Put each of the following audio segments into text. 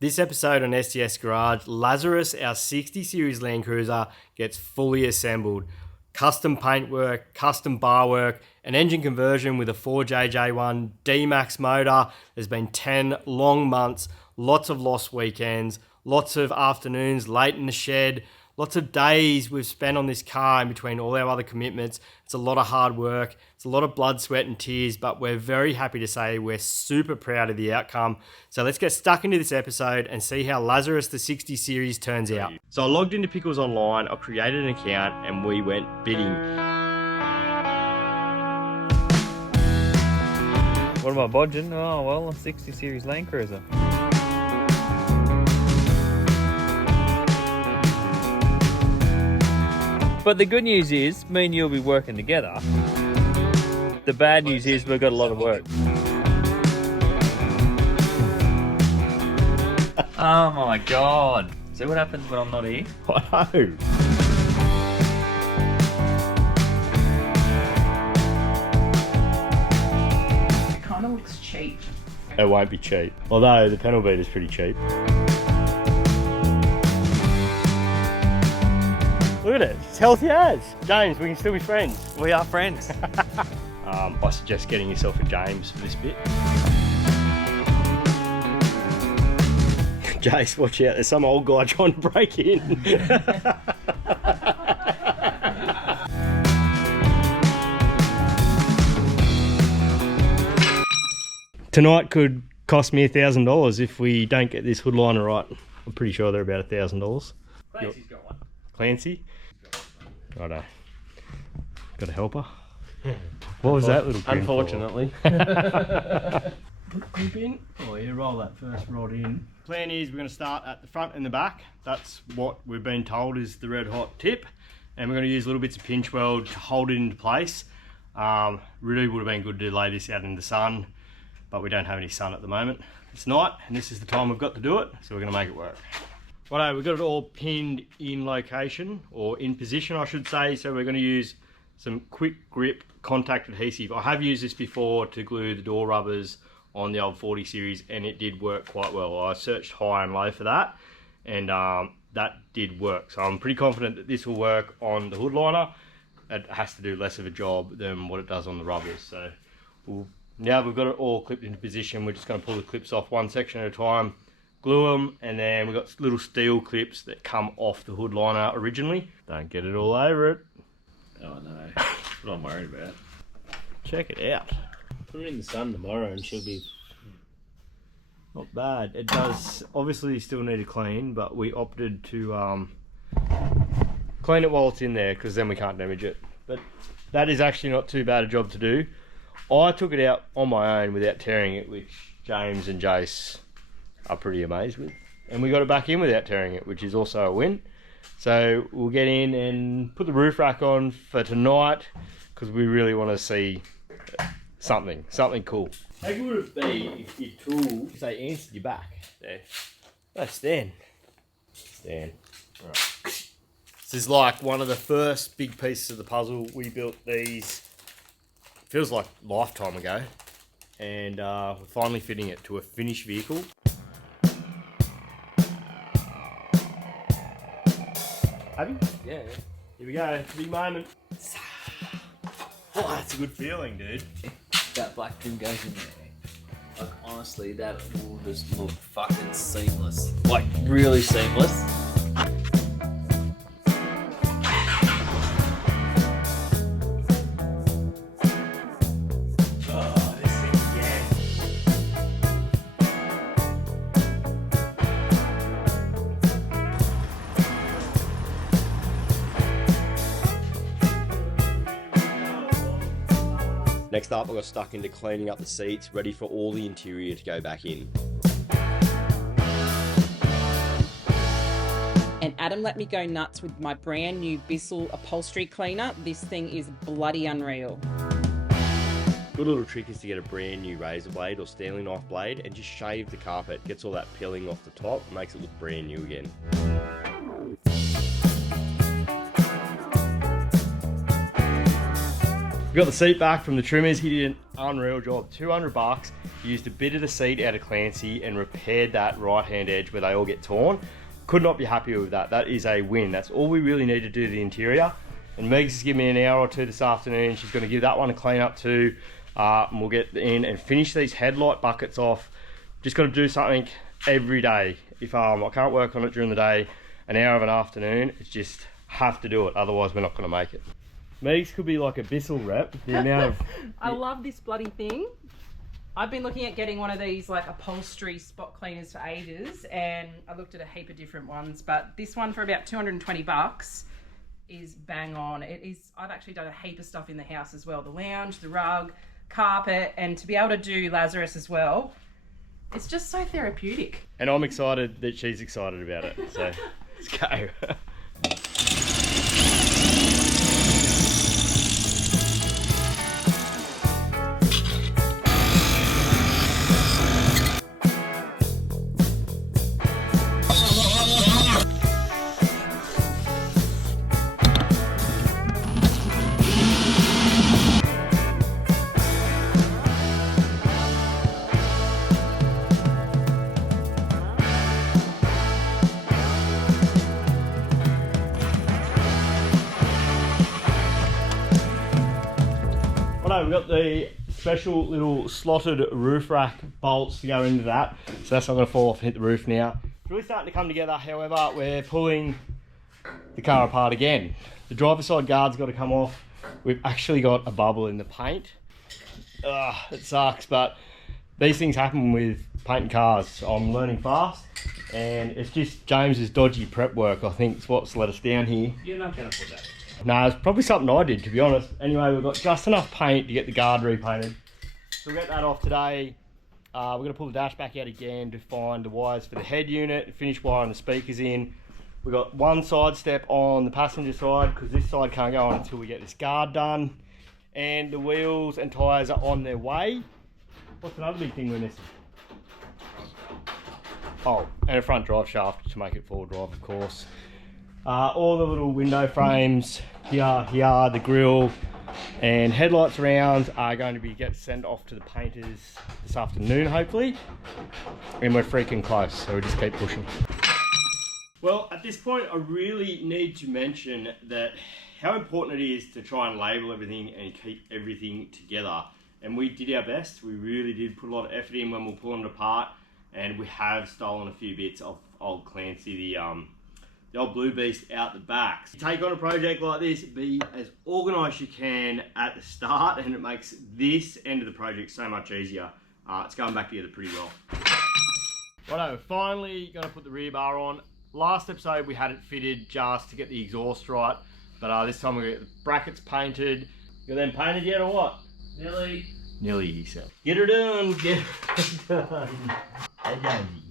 This episode on STS Garage, Lazarus, our 60 Series Landcruiser, gets fully assembled. Custom paintwork, custom bar work, an engine conversion with a 4JJ1 D-Max motor. There's been 10 long months, lots of lost weekends, lots of afternoons late in the shed, lots of days we've spent on this car in between all our other commitments. It's a lot of hard work. It's a lot of blood, sweat and tears, but we're very happy to say we're super proud of the outcome. So let's get stuck into this episode and see how Lazarus the 60 Series turns out. So I logged into Pickles Online, I created an account and we went bidding. What am I bodging? Oh, well, a 60 Series Landcruiser. But the good news is, me and you'll be working together. The bad news is we've got a lot of work. Oh my god. See what happens when I'm not here? I know. It kind of looks cheap. It won't be cheap. Although the panel beat is pretty cheap. Look at it, it's healthy as. James, we can still be friends. We are friends. I suggest getting yourself a James for this bit. Jace, watch out, there's some old guy trying to break in. Tonight could cost me $1,000 if we don't get this hood liner right. I'm pretty sure they're about $1,000. Clancy's got one. Clancy? Righto. Got a helper? What was that little grin Unfortunately. Put clip in. Oh yeah, roll that first rod in. Plan is we're going to start at the front and the back. That's what we've been told is the red hot tip. And we're going to use little bits of pinch weld to hold it into place. Really would have been good to lay this out in the sun, but we don't have any sun at the moment. It's night and this is the time we've got to do it, so we're going to make it work. Righto, we've got it all pinned in location, or in position I should say, so we're going to use some quick grip contact adhesive. I have used this before to glue the door rubbers on the old 40 Series and it did work quite well. I searched high and low for that and that did work. So I'm pretty confident that this will work on the hood liner. It has to do less of a job than what it does on the rubbers. So now we've got it all clipped into position, we're just going to pull the clips off one section at a time, glue them, and then we've got little steel clips that come off the hood liner originally. Don't get it all over it. Oh no, that's what I'm worried about. Check it out. Put it in the sun tomorrow and she'll be... Not bad. It does obviously still need a clean, but we opted to clean it while it's in there because then we can't damage it. But that is actually not too bad a job to do. I took it out on my own without tearing it, which James and Jace are pretty amazed with. And we got it back in without tearing it, which is also a win. So we'll get in and put the roof rack on for tonight because we really want to see something cool. How good would it be if your tool, say, answered your back? There. No, stand. Stand. All right. This is like one of the first big pieces of the puzzle. We built these, feels like a lifetime ago. And we're finally fitting it to a finished vehicle. Happy? Yeah. Here we go, big moment. Oh, that's a good feeling, dude. That black trim goes in there. Like honestly, that will just look fucking seamless. Like really seamless. Next up, I got stuck into cleaning up the seats, ready for all the interior to go back in. And Adam let me go nuts with my brand new Bisley upholstery cleaner. This thing is bloody unreal. Good little trick is to get a brand new razor blade or Stanley knife blade and just shave the carpet. Gets all that peeling off the top, makes it look brand new again. We've got the seat back from the trimmers. He did an unreal job. 200 bucks. He used a bit of the seat out of Clancy and repaired that right-hand edge where they all get torn. Could not be happier with that. That is a win. That's all we really need to do to the interior. And Meg's has given me an hour or two this afternoon. She's going to give that one a clean up too. And we'll get in and finish these headlight buckets off. Just got to do something every day. If I can't work on it during the day, an hour of an afternoon, it's just have to do it. Otherwise, we're not going to make it. Meg's could be like a Bisley rep. The amount of... I love this bloody thing. I've been looking at getting one of these like upholstery spot cleaners for ages, and I looked at a heap of different ones, but this one for about 220 bucks is bang on. It is. I've actually done a heap of stuff in the house as well. The lounge, the rug, carpet, and to be able to do Lazarus as well, it's just so therapeutic. And I'm excited that she's excited about it. So let's go. We've got the special little slotted roof rack bolts to go into that, so that's not going to fall off and hit the roof now. It's really starting to come together. However, we're pulling the car apart again. The driver's side guard's got to come off. We've actually got a bubble in the paint. It sucks, but these things happen with painting cars. I'm learning fast, and it's just James's dodgy prep work, I think, is what's let us down here. You're not going to put that. No, it's probably something I did, to be honest. Anyway, we've got just enough paint to get the guard repainted. So we'll get that off today. We're going to pull the dash back out again to find the wires for the head unit, finish wiring the speakers in. We've got one side step on the passenger side because this side can't go on until we get this guard done. And the wheels and tyres are on their way. What's another big thing we're missing? Oh, and a front drive shaft to make it four drive, of course. All the little window frames here, the grille and headlights rounds are going to be sent off to the painters this afternoon, hopefully. And we're freaking close, so we just keep pushing. Well, at this point, I really need to mention that how important it is to try and label everything and keep everything together. And we did our best. We really did put a lot of effort in when we were pulling it apart, and we have stolen a few bits of old Clancy, the old Blue Beast out the back. You take on a project like this, be as organised as you can at the start, and it makes this end of the project so much easier. It's going back together pretty well. Righto, finally going to put the rear bar on. Last episode we had it fitted just to get the exhaust right, but this time we got the brackets painted. You got them painted yet or what? Nearly. Nearly, he said. Get her done, get her done. Hey, Jamesy.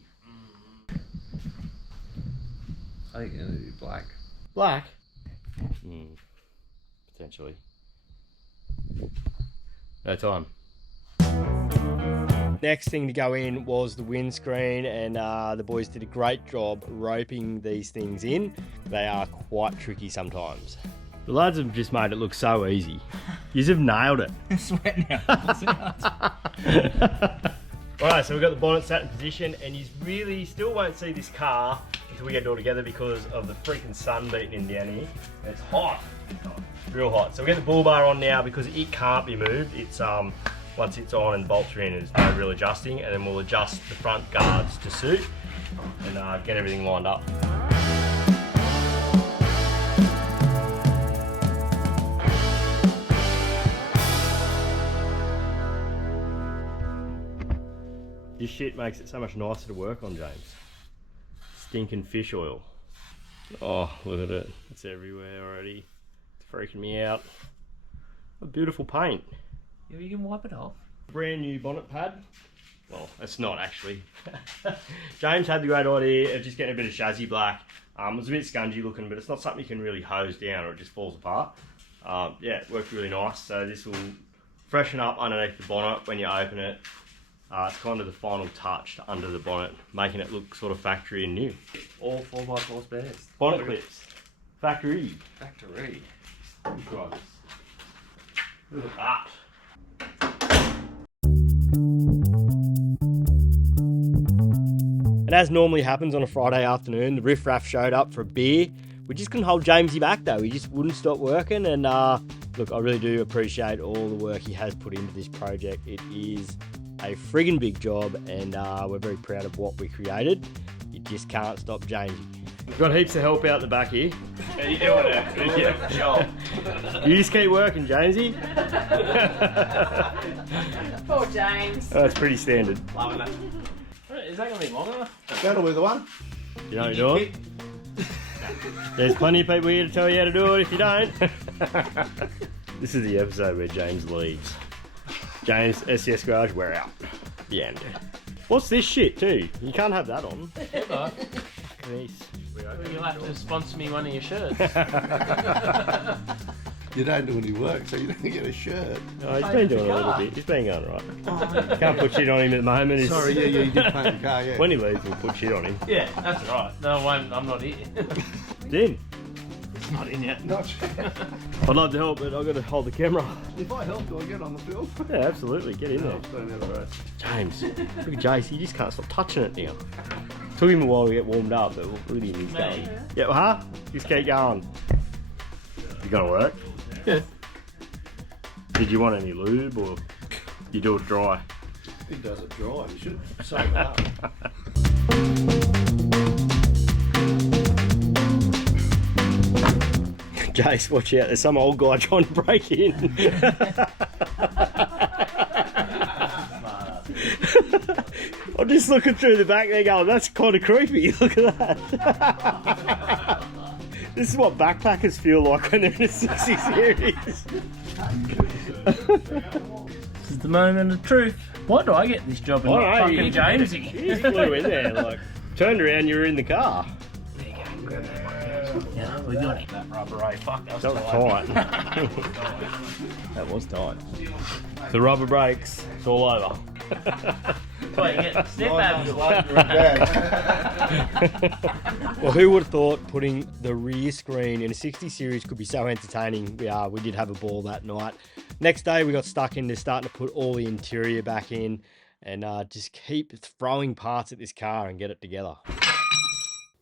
I think it'll be black. Black? Potentially. No time. Next thing to go in was the windscreen, and the boys did a great job roping these things in. They are quite tricky sometimes. The lads have just made it look so easy. Yous have nailed it. I'm sweating out. Alright, so we've got the bonnet sat in position, and you really still won't see this car until we get it all together because of the freaking sun beating in down here. And it's hot. Real hot. So we get the bull bar on now because it can't be moved. It's once it's on and bolts are in, there's no real adjusting, and then we'll adjust the front guards to suit and get everything lined up. This shit makes it so much nicer to work on, James. Stinking fish oil. Oh, look at it. It's everywhere already. It's freaking me out. A beautiful paint. Yeah, you can wipe it off. Brand new bonnet pad. Well, it's not actually. James had the great idea of just getting a bit of chassis black. It was a bit scungy looking, but it's not something you can really hose down or it just falls apart. Yeah, it worked really nice. So this will freshen up underneath the bonnet when you open it. It's kind of the final touch under the bonnet, making it look sort of factory and new. All 4x4 spares. Bonnet clips. Factory. Factory. Drivers. Look at that. And as normally happens on a Friday afternoon, the riff-raff showed up for a beer. We just couldn't hold Jamesy back though. He just wouldn't stop working. And look, I really do appreciate all the work he has put into this project. It is a friggin' big job, and we're very proud of what we created. You just can't stop Jamesy. We've got heaps of help out the back here. How you doing there? Good job. You just keep working, Jamesy. Poor James. That's pretty standard. Loving it. Is that going to be long enough? That'll be the one. You know what you're doing? There's plenty of people here to tell you how to do it if you don't. This is the episode where James leaves. James, SCS Garage, we're out. The end. What's this shit too? You can't have that on. Ever. You'll have to sponsor me one of your shirts. You don't do any work, so you don't get a shirt. Oh, he's been doing a little bit. He's been going right. Can't put shit on him at the moment. It's... Sorry, yeah, you did paint the car, yeah. When he leaves, we'll put shit on him. Yeah, that's right. No, I'm not here. It's in. It's not in yet. Not I'd love to help, but I've got to hold the camera. If I help, do I get on the film? Yeah, absolutely. Get in there. James, look at Jace. He just can't stop touching it now. Took him a while to get warmed up, but really he's going. Yeah, huh? Just keep going. You gonna work? Yeah. Did you want any lube, or you do it dry? He does it dry. You should soak it up. Jace, watch out. There's some old guy trying to break in. I'm just looking through the back there going, that's kind of creepy. Look at that. This is what backpackers feel like when they're in a 60 series. This is the moment of truth. Why do I get this job and not fucking Jamesy? You just flew in there, like, turned around, you were in the car. There you go, grab that one. Yeah, we got it. That rubber ray, fuck, that was tight. That was tight. The rubber brakes, it's all over. Well, you get step abs. Well, who would have thought putting the rear screen in a 60 series could be so entertaining? We did have a ball that night. Next day we got stuck into starting to put all the interior back in and just keep throwing parts at this car and get it together.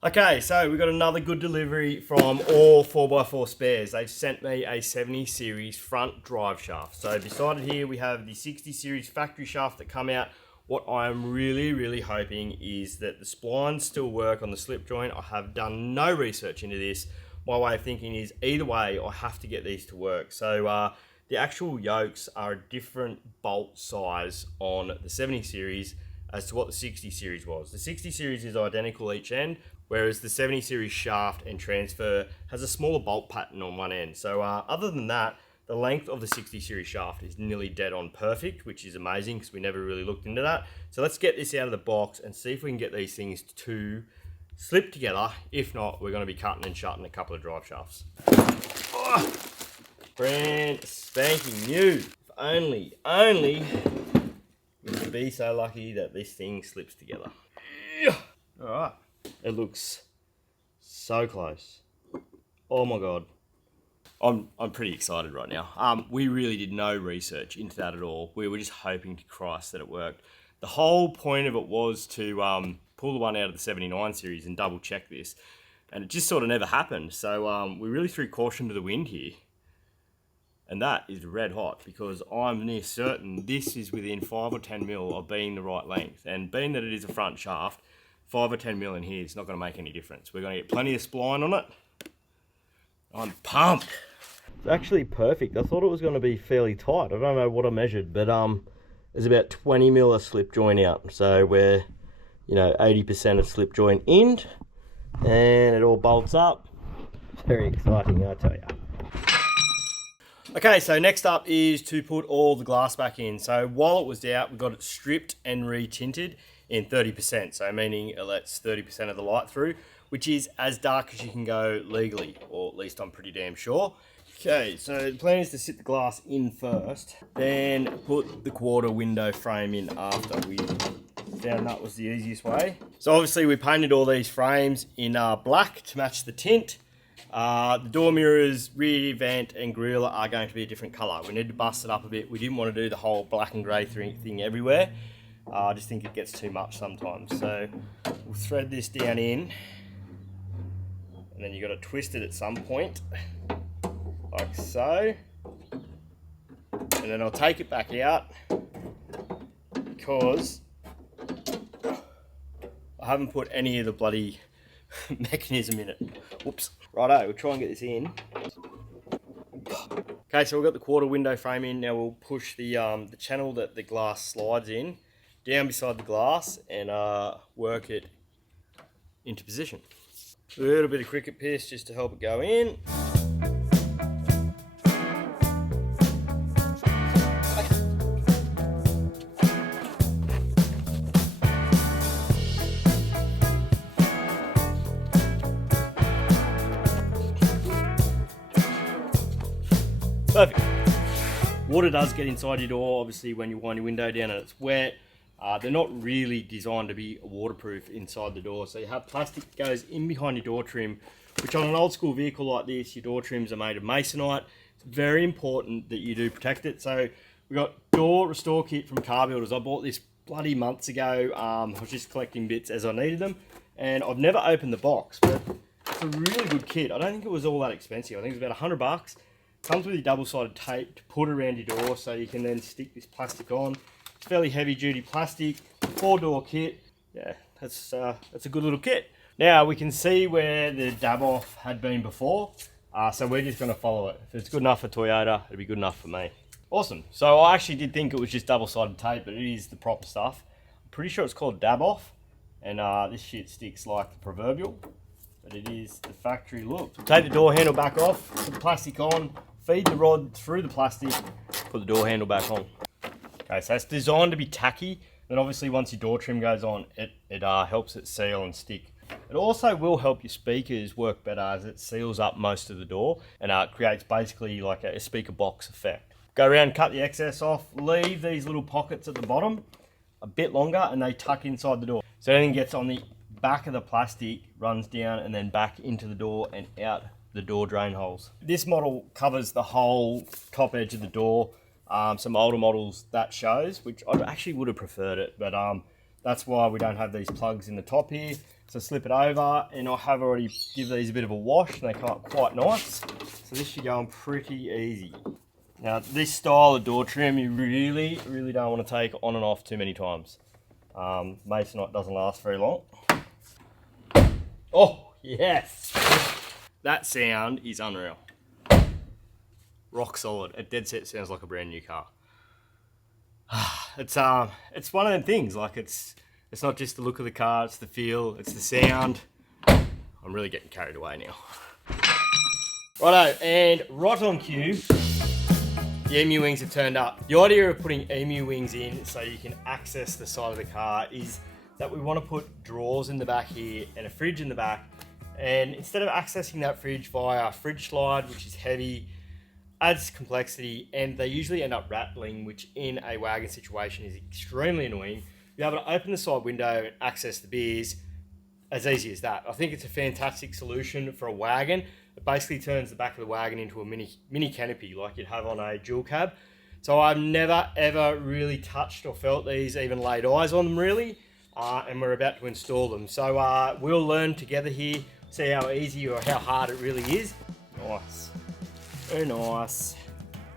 Okay, so we got another good delivery from all 4x4 spares. They've sent me a 70 series front drive shaft. So beside it here we have the 60 series factory shaft that come out. What I'm really hoping is that the splines still work on the slip joint. I have done no research into this. My way of thinking is either way I have to get these to work. So the actual yokes are a different bolt size on the 70 series as to what the 60 series was. The 60 series is identical each end, whereas the 70 series shaft and transfer has a smaller bolt pattern on one end. So other than that, the length of the 60 series shaft is nearly dead on perfect, which is amazing because we never really looked into that. So let's get this out of the box and see if we can get these things to slip together. If not, we're going to be cutting and shutting a couple of drive shafts. Oh, brand spanking new. If only we could be so lucky that this thing slips together. All right. It looks so close. Oh my God. I'm pretty excited right now. We really did no research into that at all. We were just hoping to Christ that it worked. The whole point of it was to pull the one out of the 79 series and double check this. And it just sort of never happened. So we really threw caution to the wind here. And that is red hot because I'm near certain this is within 5 or 10 mil of being the right length. And being that it is a front shaft, 5 or 10 mil in here is not going to make any difference. We're going to get plenty of spline on it. I'm pumped. It's actually perfect. I thought it was going to be fairly tight. I don't know what I measured, but there's about 20 mil of slip joint out. So we're, 80% of slip joint in, and it all bolts up. Very exciting, I tell you. Okay, so next up is to put all the glass back in. So while it was out, we got it stripped and re-tinted in 30%. So meaning it lets 30% of the light through, which is as dark as you can go legally, or at least I'm pretty damn sure. Okay, so the plan is to sit the glass in first, then put the quarter window frame in after. We found that was the easiest way. So obviously we painted all these frames in black to match the tint, The door mirrors, rear vent and grille are going to be a different colour. We need to bust it up a bit. We didn't want to do the whole black and grey thing everywhere. I just think it gets too much sometimes. So we'll thread this down in, and then you've got to twist it at some point, like so. And then I'll take it back out because I haven't put any of the bloody mechanism in it. Whoops. Righto, we'll try and get this in. Okay, so we've got the quarter window frame in. Now we'll push the channel that the glass slides in down beside the glass and work it into position. A little bit of cricket piss just to help it go in. Perfect. Water does get inside your door, obviously, when you wind your window down and it's wet. They're not really designed to be waterproof inside the door. So you have plastic that goes in behind your door trim, which on an old school vehicle like this, your door trims are made of masonite. It's very important that you do protect it. So we got door restore kit from Car Builders. I bought this bloody months ago. I was just collecting bits as I needed them. And I've never opened the box, but it's a really good kit. I don't think it was all that expensive. I think it was about $100. Comes with your double-sided tape to put around your door so you can then stick this plastic on. It's fairly heavy-duty plastic, 4-door kit. Yeah, that's a good little kit. Now we can see where the dab off had been before, so we're just going to follow it. If it's good enough for Toyota, it'll be good enough for me. Awesome. So I actually did think it was just double-sided tape, but it is the proper stuff. I'm pretty sure it's called dab off, and this shit sticks like the proverbial, but it is the factory look. Take the door handle back off, put the plastic on, feed the rod through the plastic, put the door handle back on. Okay, so it's designed to be tacky, and obviously once your door trim goes on, it helps it seal and stick. It also will help your speakers work better as it seals up most of the door and creates basically like a speaker box effect. Go around, cut the excess off, leave these little pockets at the bottom a bit longer and they tuck inside the door. So anything gets on the back of the plastic runs down and then back into the door and out the door drain holes. This model covers the whole top edge of the door. Some older models that shows, which I actually would have preferred it, but that's why we don't have these plugs in the top here. So slip it over, and I have already give these a bit of a wash and they come up quite nice. So this should go on pretty easy. Now this style of door trim you really don't want to take on and off too many times. Masonite doesn't last very long. Oh yes! That sound is unreal. Rock solid. It dead set sounds like a brand new car. It's one of them things. Like it's not just the look of the car, it's the feel, it's the sound. I'm really getting carried away now. Righto, and right on cue, the Emuwings have turned up. The idea of putting Emuwings in so you can access the side of the car is that we want to put drawers in the back here and a fridge in the back. And instead of accessing that fridge via a fridge slide, which is heavy, adds complexity, and they usually end up rattling, which in a wagon situation is extremely annoying. You're able to open the side window and access the beers as easy as that. I think it's a fantastic solution for a wagon. It basically turns the back of the wagon into a mini canopy like you'd have on a dual cab. So I've never ever really touched or felt these, even laid eyes on them really, and we're about to install them. So we'll learn together here, see how easy or how hard it really is. Nice. Very nice.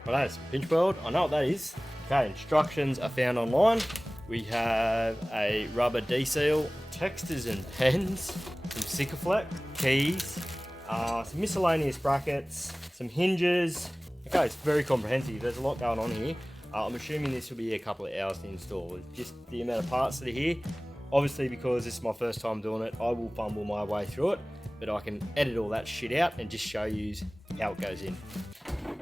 Well, that is pinch weld. I know what that is. Okay, instructions are found online. We have a rubber D-seal, texters and pens, some Sikaflex, keys, some miscellaneous brackets, some hinges. Okay, it's very comprehensive. There's a lot going on here. I'm assuming this will be a couple of hours to install. It's just the amount of parts that are here. Obviously, because this is my first time doing it, I will fumble my way through it, but I can edit all that shit out and just show you how it goes in.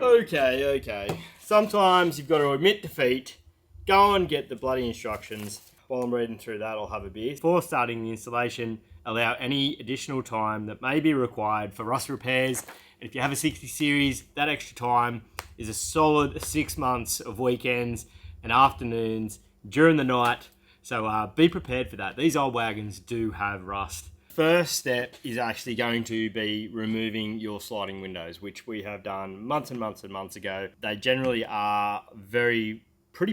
Okay. Sometimes you've got to admit defeat. Go and get the bloody instructions. While I'm reading through that, I'll have a beer. Before starting the installation, allow any additional time that may be required for rust repairs. And if you have a 60 series, that extra time is a solid 6 months of weekends and afternoons during the night. So be prepared for that. These old wagons do have rust. first step is actually going to be removing your sliding windows, which we have done months and months and months ago. They generally are pretty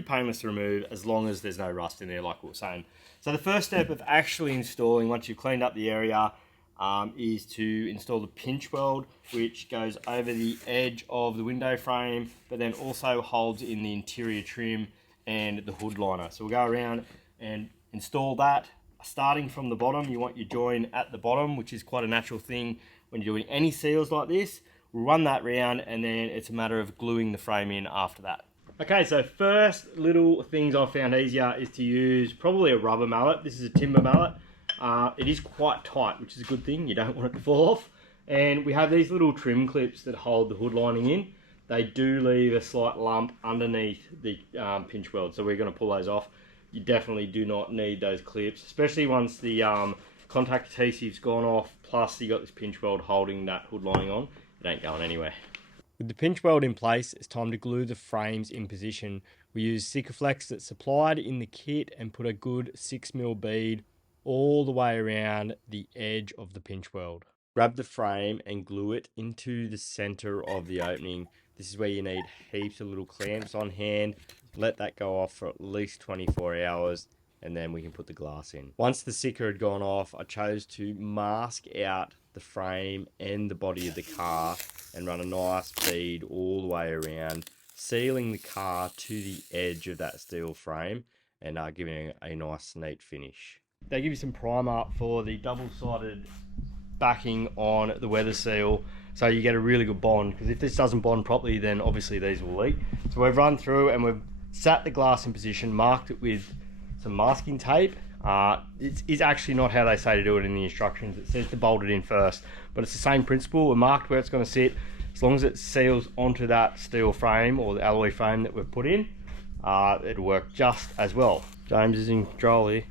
painless to remove as long as there's no rust in there, like we were saying. So the first step of actually installing, once you've cleaned up the area, is to install the pinch weld, which goes over the edge of the window frame, but then also holds in the interior trim and the hood liner. So we'll go around and install that. Starting from the bottom, you want your join at the bottom, which is quite a natural thing when you're doing any seals like this. We'll run that round, and then it's a matter of gluing the frame in after that. Okay, so first little things I've found easier is to use probably a rubber mallet. This is a timber mallet. It is quite tight, which is a good thing. You don't want it to fall off. And we have these little trim clips that hold the hood lining in. They do leave a slight lump underneath the pinch weld, so we're going to pull those off. You definitely do not need those clips, especially once the contact adhesive's gone off, plus you got this pinch weld holding that hood lining on. It ain't going anywhere. With the pinch weld in place, it's time to glue the frames in position. We use Sikaflex that's supplied in the kit and put a good 6mm bead all the way around the edge of the pinch weld. Grab the frame and glue it into the center of the opening. This is where you need heaps of little clamps on hand. Let that go off for at least 24 hours, and then we can put the glass in. Once the sticker had gone off, I chose to mask out the frame and the body of the car and run a nice bead all the way around, sealing the car to the edge of that steel frame and giving it a nice neat finish. They give you some primer for the double-sided backing on the weather seal, so you get a really good bond, because if this doesn't bond properly, then obviously these will leak. So we've run through and we've sat the glass in position, marked it with some masking tape. It is actually not how they say to do it in the instructions. It says to bolt it in first, but it's the same principle. We're marked where it's going to sit. As long as it seals onto that steel frame or the alloy frame that we've put in, it'll work just as well. James is in control here.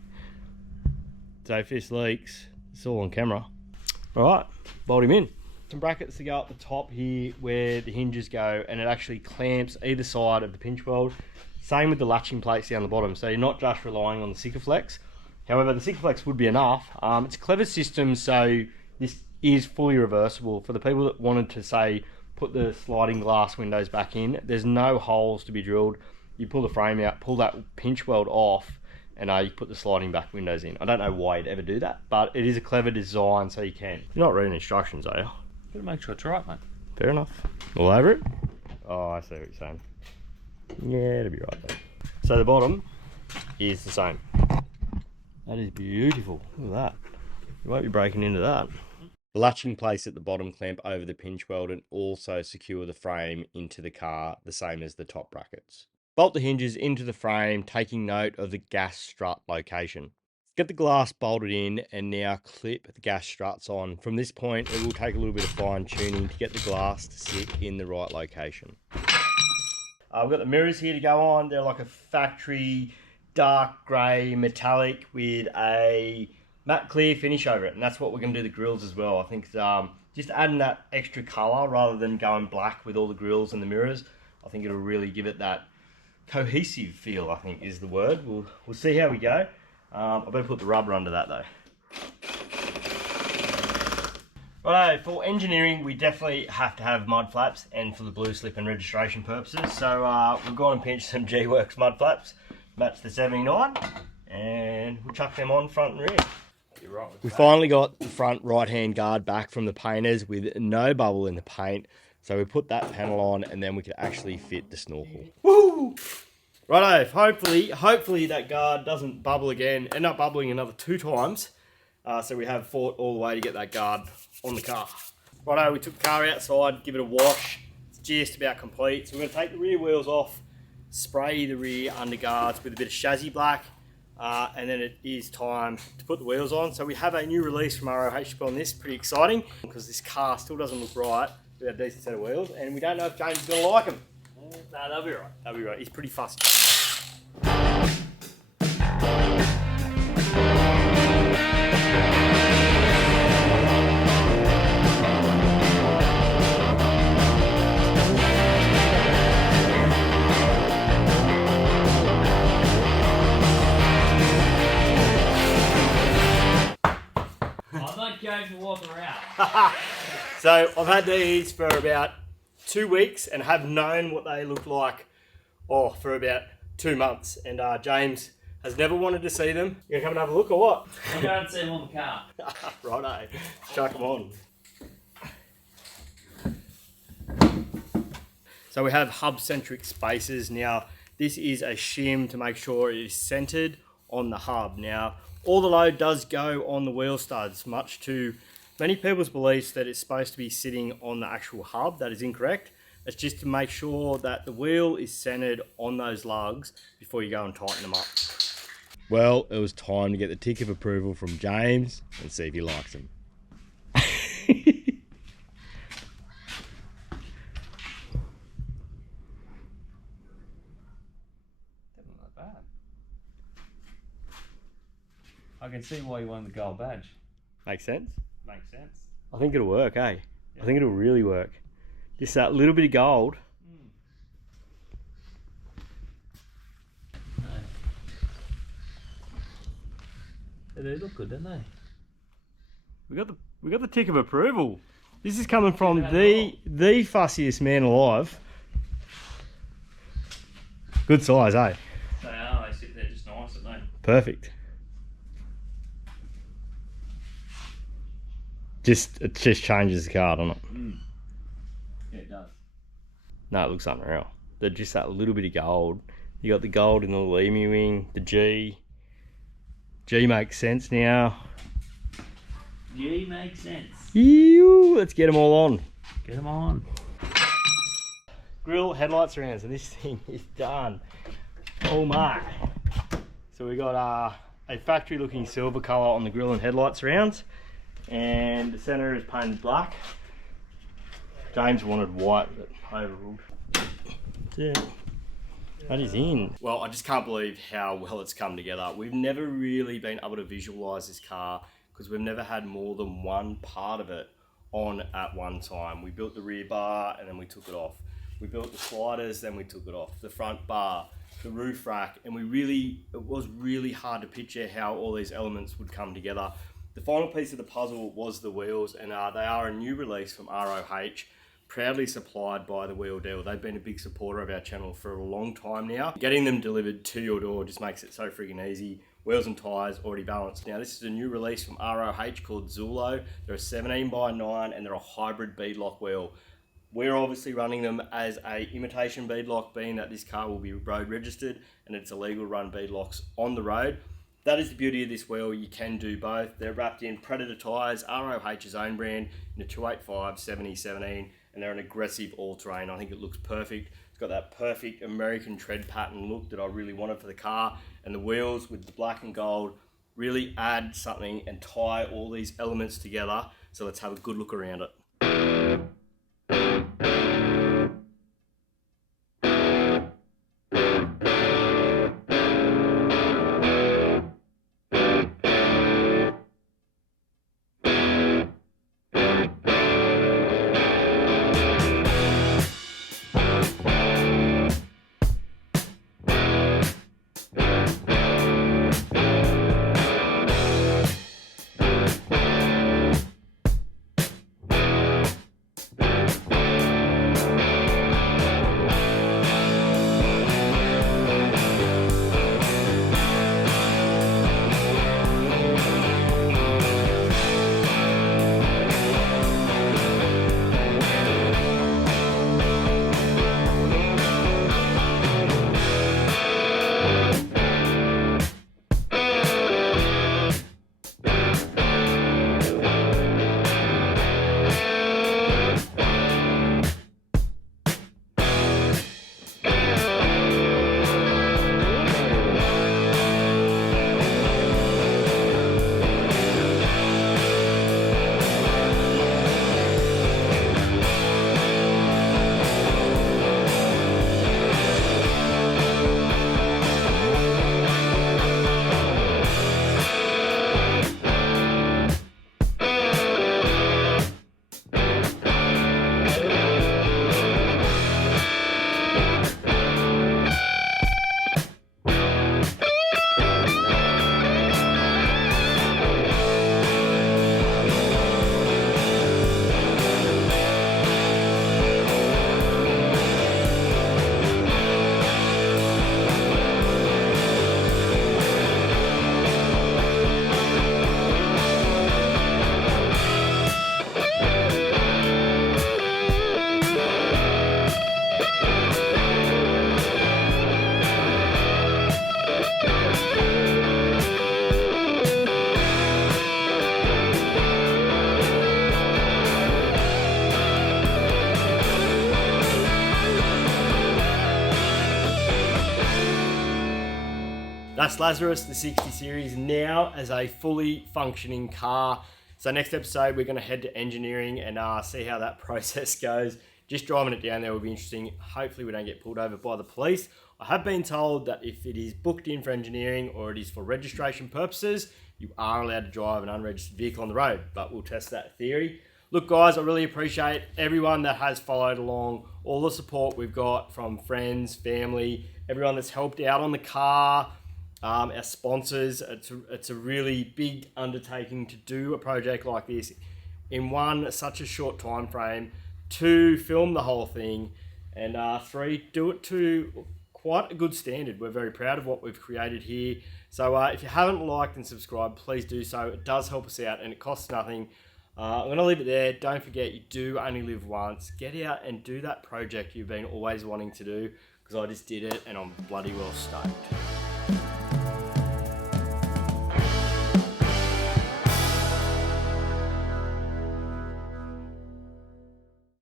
So if this leaks, it's all on camera. All right, bolt him in. Some brackets to go up the top here where the hinges go, and it actually clamps either side of the pinch weld. Same with the latching plates down the bottom, so you're not just relying on the Sikaflex. However, the Sikaflex would be enough. It's a clever system, so this is fully reversible. For the people that wanted to, say, put the sliding glass windows back in, there's no holes to be drilled. You pull the frame out, pull that pinch weld off, and you put the sliding back windows in. I don't know why you'd ever do that, but it is a clever design, so you can. You're not reading instructions, are you? Gotta make sure it's right, mate. Fair enough. All over it? Oh, I see what you're saying. Yeah, it'll be right though. So the bottom is the same. That is beautiful. Look at that. You won't be breaking into that. The latching place at the bottom clamp over the pinch weld and also secure the frame into the car, the same as the top brackets. Bolt the hinges into the frame, taking note of the gas strut location. Get the glass bolted in and now clip the gas struts on. From this point, it will take a little bit of fine tuning to get the glass to sit in the right location. We've got the mirrors here to go on. They're like a factory dark grey metallic with a matte clear finish over it, and that's what we're going to do the grills as well. I think just adding that extra colour rather than going black with all the grills and the mirrors, I think it'll really give it that cohesive feel, I think is the word. We'll see how we go. I better put the rubber under that though. Righto, for engineering we definitely have to have mud flaps, and for the blue slip and registration purposes, so we've gone and pinched some G-Works mud flaps, match the 79, and we'll chuck them on front and rear. We finally got the front right hand guard back from the painters with no bubble in the paint, so we put that panel on and then we could actually fit the snorkel. Woo! Righto, hopefully that guard doesn't bubble again, end up bubbling another 2 times. So we have fought all the way to get that guard on the car. Righto, we took the car outside, give it a wash. It's just about complete. So we're going to take the rear wheels off, spray the rear underguards with a bit of chassis black, and then it is time to put the wheels on. So we have a new release from ROH on this, pretty exciting, because this car still doesn't look right with a decent set of wheels, and we don't know if James is going to like them. No, they'll be right. They'll be right. He's pretty fussy. I'm not going for walking around. So I've had these for about 2 weeks and have known what they look like for about 2 months. And James has never wanted to see them. You gonna come and have a look or what? I'm going to see them on the car. Righto, chuck them on. So we have hub-centric spaces. Now, this is a shim to make sure it is centered on the hub. Now, all the load does go on the wheel studs, much to many people's beliefs that it's supposed to be sitting on the actual hub. That is incorrect. It's just to make sure that the wheel is centered on those lugs before you go and tighten them up. Well, it was time to get the tick of approval from James and see if he likes them. Not bad. I can see why you wanted the gold badge. Makes sense? Makes sense. I think it'll work, eh? I think it'll really work. Just that little bit of gold. They look good, don't they? We got the tick of approval. This is coming from the fussiest man alive. Good size, eh? They are. They sit there just nice, don't they? Perfect. It just changes the car, doesn't it? Yeah, it does. No, it looks unreal. They're just that little bit of gold. You got the gold in the Emuwing, the G. G makes sense now. G makes sense. Ew, let's get them all on. Get them on. Grill, headlights around, so this thing is done. Oh my. So we got a factory looking silver colour on the grill and headlights rounds, and the centre is painted black. James wanted white, but overruled. Yeah. That is in. Well, I just can't believe how well it's come together. We've never really been able to visualise this car because we've never had more than one part of it on at one time. We built the rear bar and then we took it off. We built the sliders, then we took it off. The front bar, the roof rack, and it was really hard to picture how all these elements would come together. The final piece of the puzzle was the wheels, and they are a new release from ROH, proudly supplied by the Wheel Deal. They've been a big supporter of our channel for a long time now. Getting them delivered to your door just makes it so freaking easy. Wheels and tyres already balanced. Now this is a new release from ROH called Zulo. They're a 17x9 and they're a hybrid beadlock wheel. We're obviously running them as a imitation beadlock, being that this car will be road registered and it's illegal to run beadlocks on the road. That is the beauty of this wheel. You can do both. They're wrapped in Predator tyres, ROH's own brand, in a 285 70/17, and they're an aggressive all-terrain. I think it looks perfect. It's got that perfect American tread pattern look that I really wanted for the car, and the wheels with the black and gold really add something and tie all these elements together. So let's have a good look around it. that's Lazarus, the 60 series, now as a fully functioning car. So next episode, we're going to head to engineering and see how that process goes. Just driving it down there will be interesting. Hopefully we don't get pulled over by the police. I have been told that if it is booked in for engineering or it is for registration purposes, you are allowed to drive an unregistered vehicle on the road, but we'll test that theory. Look guys, I really appreciate everyone that has followed along, all the support we've got from friends, family, everyone that's helped out on the car, our sponsors. It's a really big undertaking to do a project like this in one, such a short time frame, 2, film the whole thing, and 3, do it to quite a good standard. We're very proud of what we've created here. So if you haven't liked and subscribed, please do so. It does help us out and it costs nothing. I'm going to leave it there. Don't forget, you do only live once. Get out and do that project you've been always wanting to do, because I just did it and I'm bloody well stoked.